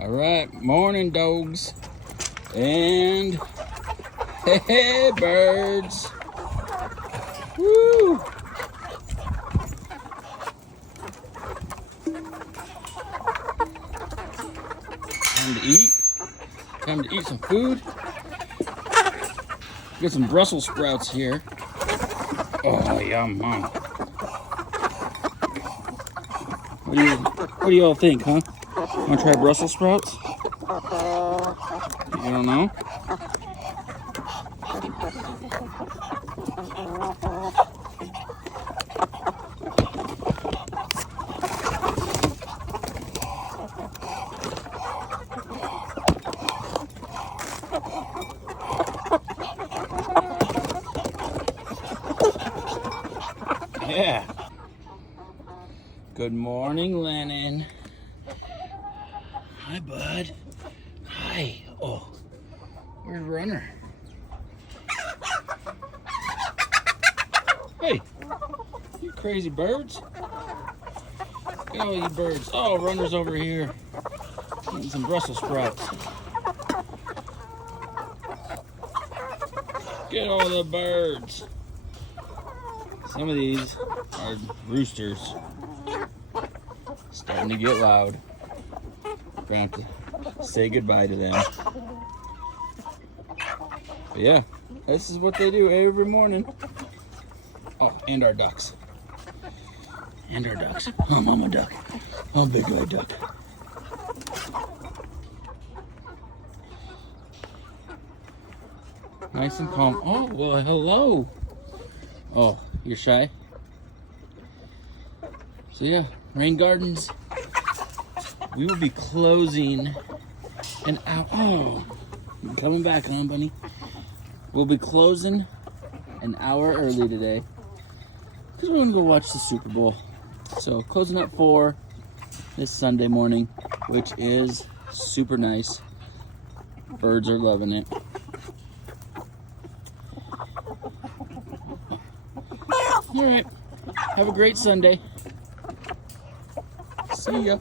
All right, morning dogs and hey birds. Woo! Time to eat. Time to eat some food. Get some Brussels sprouts here. Oh, yum, mom. What do y'all think, huh? Want to try Brussels sprouts? You don't know? Yeah. Good morning, Lennon. Hi, bud. Hi. Oh, where's Runner? Hey, you crazy birds. Look at all you birds. Oh, Runner's over here eating some Brussels sprouts. Get all the birds. Some of these are roosters. Starting to get loud. Gonna have to say goodbye to them. But yeah, this is what they do every morning. Oh, and our ducks. And our ducks. Oh, mama duck. Oh, big white duck. Nice and calm. Oh, well, hello. Oh, you're shy? So yeah, Rayne Gardens. We will be closing an hour. Oh, I'm coming back, huh, Bunny? We'll be closing an hour early today because we're gonna go watch the Super Bowl. So closing at 4 this Sunday morning, which is super nice. Birds are loving it. All right, have a great Sunday. See ya.